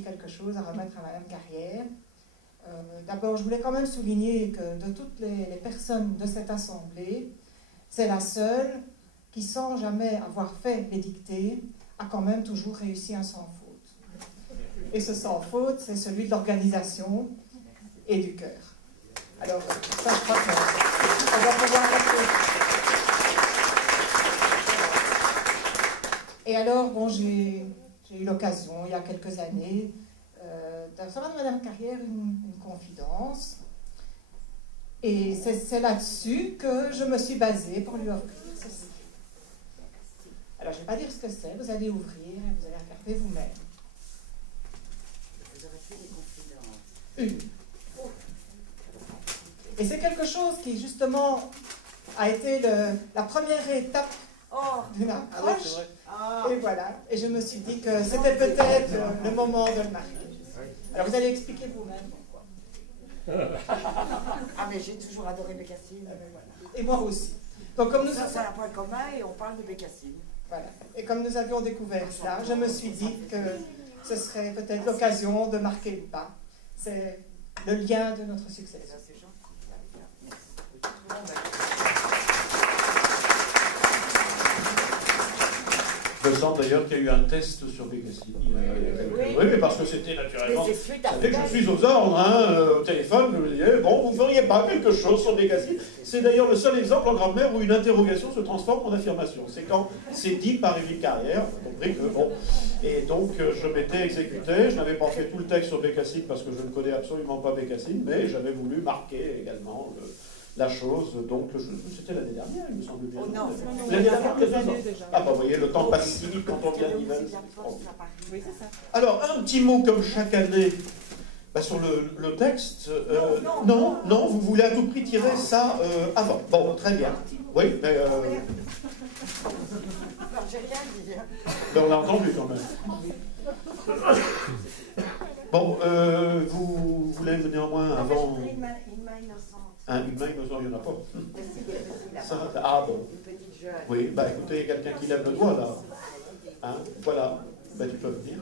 petit quelque chose à remettre à Madame Carrière. D'abord, je voulais quand même souligner que de toutes les personnes de cette assemblée, c'est la seule qui, sans jamais avoir fait les dictées, a quand même toujours réussi un sans faute. Et ce sans faute, c'est celui de l'organisation et du cœur. Alors, ça, je crois qu'on va pouvoir passer. Et alors, bon, j'ai eu l'occasion, il y a quelques années, de recevoir de Madame Carrière une confidence. Et c'est là-dessus que je me suis basée pour lui offrir ceci. Alors, je ne vais pas dire ce que c'est, vous allez ouvrir et vous allez regarder vous-même. Vous aurez fait des confidences. Une. Et c'est quelque chose qui, justement, a été la première étape d'une approche. Et voilà. Et je me suis dit que c'était peut-être le moment de le marquer. Alors, vous allez expliquer vous-même pourquoi. Ah, mais j'ai toujours adoré Bécassine. Et moi aussi. Donc, comme nous Ça, c'est un point commun et on parle de Bécassine. Voilà. Et comme nous avions découvert cela, je me suis dit que ce serait peut-être l'occasion de marquer le pas. C'est le lien de notre succès. Ça, c'est gentil. Merci. Je sens d'ailleurs qu'il y a eu un test sur Bécassine. Oui, mais parce que c'était naturellement. Vous savez que je suis aux ordres, hein, au téléphone, je me disais, bon, vous ne feriez pas quelque chose sur Bécassine. C'est d'ailleurs le seul exemple en grammaire où une interrogation se transforme en affirmation. C'est quand c'est dit par Émile Carrière, vous comprenez que bon. Et donc, je m'étais exécuté, je n'avais pas fait tout le texte sur Bécassine parce que je ne connais absolument pas Bécassine, mais j'avais voulu marquer également la chose, donc c'était l'année dernière, il me semble bien. Oh non, l'année dernière, déjà. Ah bah vous voyez, le temps passe si vite quand on vient d'Yves. Oui, c'est ça. Alors, un petit mot comme chaque année sur le texte. Non, vous voulez à tout prix tirer ça avant. Bon, très bien. Oui, mais... j'ai rien dit. Ben, on a entendu quand même. Bon, vous voulez néanmoins avant... Une main innocente. Une main innocente, il n'y en a pas. Ça, ah bon. une petite jeune. Oui, bah écoutez, il y a quelqu'un qui lève le doigt là. Hein, voilà, ben, tu peux venir.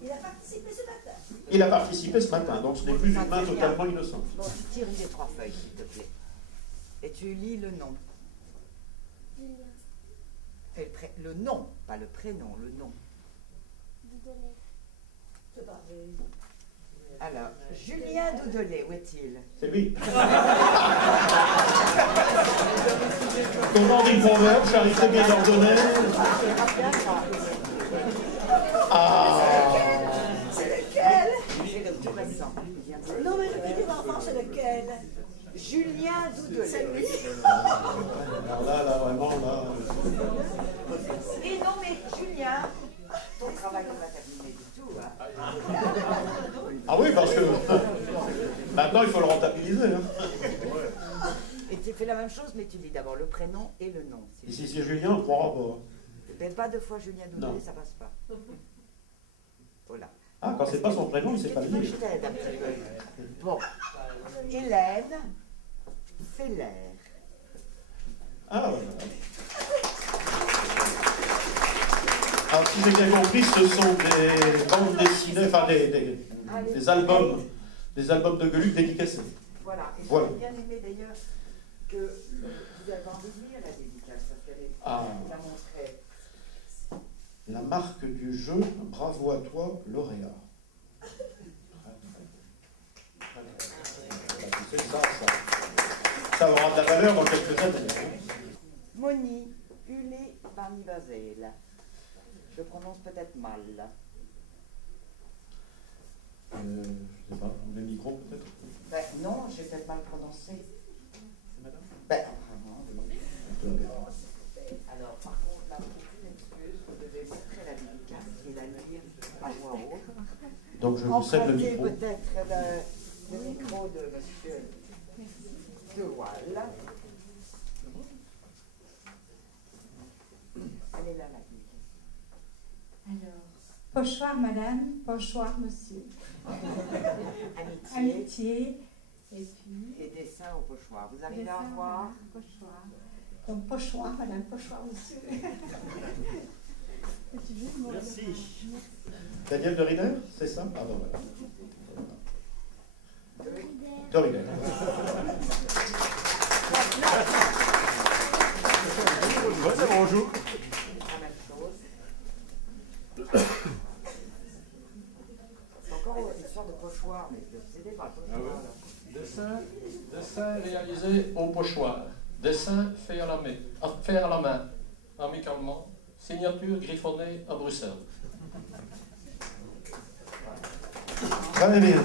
Il a participé ce matin. Il a participé ce matin, donc ce n'est plus une main totalement innocente. Bon, tu tires une des 3 feuilles, s'il te plaît. Et tu lis le nom. Et le nom, pas le prénom, le nom. Alors, Julien Doudelet, où est-il? C'est lui. Comment dit le proverbe, charité bien ordonnée. Ah. C'est lequel? C'est le tout récent. Non, mais le petit enfant, c'est lequel? Julien Doudelet. C'est lui. Alors là, vraiment, là... Et non, mais Julien, ton travail n'est pas terminé du tout. Hein. Ah oui, parce que maintenant, il faut le rentabiliser. Hein. Et tu fais la même chose, mais tu dis d'abord le prénom et le nom. Et si c'est Julien, on ne croira pas. Mais pas 2 fois Julien Doudelet, Non. ça passe pas. Voilà. Ah, quand c'est pas son prénom, c'est pas le Je dire. t'aide un petit peu. Bon. Hélène Feller. Ah, voilà. Alors, si j'ai bien compris, ce sont des bandes dessinées, enfin des albums de Geluc dédicacés. Voilà. Et Voilà. j'aurais bien aimé d'ailleurs que vous avez envie de lire la dédicace, parce qu'elle est la montrée. La marque du jeu, bravo à toi, lauréat. Ça aura de la valeur dans quelques années. Moni Hulé Barnivazel. Je prononce peut-être mal. Je ne sais pas, le micro peut-être. Ben, non, j'ai peut-être mal prononcé. C'est madame? Ben, vraiment, oui. Alors, par contre, là, aucune excuse, vous devez montrer la dédicace et la lire à voix haute. Donc je vous cède le Empruntez micro. peut-être le micro de monsieur De Waal. Elle est là, la dédicace. Alors, pochoir madame, pochoir monsieur. Amitié Amitié, et puis... et dessin au pochoir. Vous arrivez à dessin, voir? madame, pochoir. Donc pochoir madame, pochoir monsieur. Merci. Daniel de Rieder, c'est ça? Ah bon, voilà. De Rieder. Bonjour. La même chose. C'est encore une sorte de pochoir, mais c'est des pas pochoir. Dessin réalisé au pochoir. Dessin fait à la main, amicalement. Signature griffonnée à Bruxelles. Très bien.